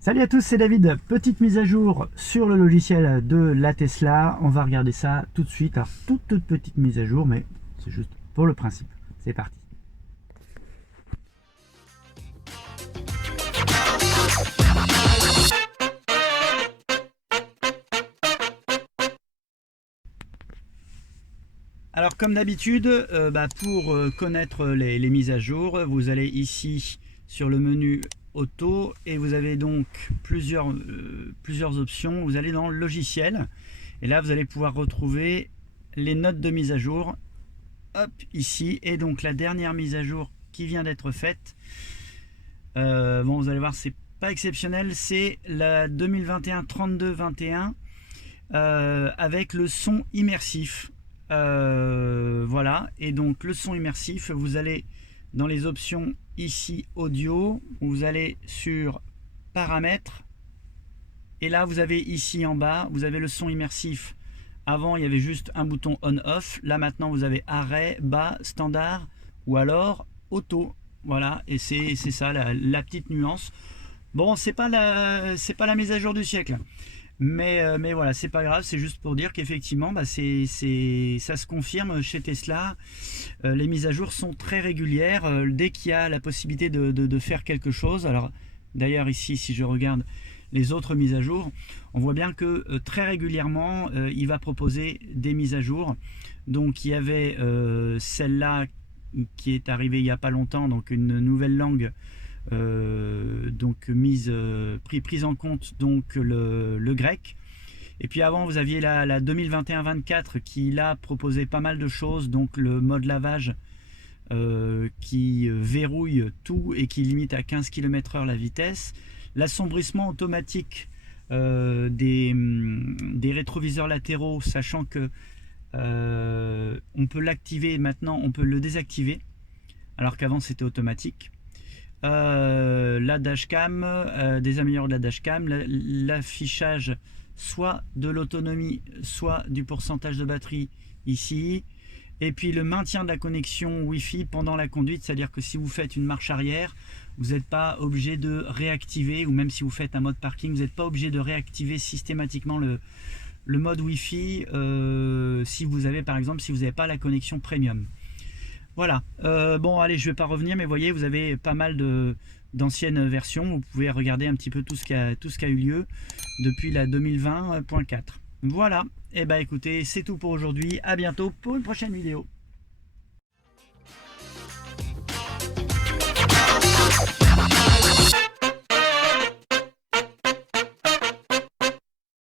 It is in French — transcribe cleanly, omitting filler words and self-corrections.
Salut à tous, c'est David. Petite mise à jour sur le logiciel de la Tesla. On va regarder ça tout de suite. Alors, toute petite mise à jour, mais c'est juste pour le principe. C'est parti. Alors, comme d'habitude, pour connaître les mises à jour, vous allez ici sur le menu auto et vous avez donc plusieurs options. Vous allez dans logiciel et là, vous allez pouvoir retrouver les notes de mise à jour. Hop, ici, et donc la dernière mise à jour qui vient d'être faite. Bon, vous allez voir, c'est pas exceptionnel, c'est la 2021-32-21 avec le son immersif. Voilà, et donc le son immersif, vous allez dans les options ici audio, vous allez sur paramètres, et là vous avez ici en bas, vous avez le son immersif. Avant il y avait juste un bouton on-off, là maintenant vous avez arrêt, bas, standard ou alors auto. Voilà, et c'est ça la petite nuance. Bon, c'est pas la mise à jour du siècle, mais voilà, c'est pas grave, c'est juste pour dire qu'effectivement ça se confirme chez Tesla. Les mises à jour sont très régulières dès qu'il y a la possibilité de faire quelque chose. Alors d'ailleurs ici, si je regarde les autres mises à jour, on voit bien que très régulièrement il va proposer des mises à jour. Donc il y avait celle-là qui est arrivée il n'y a pas longtemps, donc une nouvelle langue donc prise en compte, donc le grec. Et puis avant vous aviez la 2021-24 qui là proposait pas mal de choses, donc le mode lavage qui verrouille tout et qui limite à 15 km/h la vitesse, l'assombrissement automatique des rétroviseurs latéraux, sachant que on peut l'activer maintenant, on peut le désactiver alors qu'avant c'était automatique. La dashcam, des améliorements de la dashcam, l'affichage soit de l'autonomie soit du pourcentage de batterie ici, et puis le maintien de la connexion Wi-Fi pendant la conduite, c'est-à-dire que si vous faites une marche arrière, vous n'êtes pas obligé de réactiver, ou même si vous faites un mode parking, vous n'êtes pas obligé de réactiver systématiquement le mode Wi-Fi si vous avez par exemple si vous n'avez pas la connexion premium. Voilà, bon allez, je vais pas revenir, mais vous voyez, vous avez pas mal d'anciennes versions. Vous pouvez regarder un petit peu tout ce qui a eu lieu depuis la 2020.4. Voilà, et bah écoutez, c'est tout pour aujourd'hui. À bientôt pour une prochaine vidéo.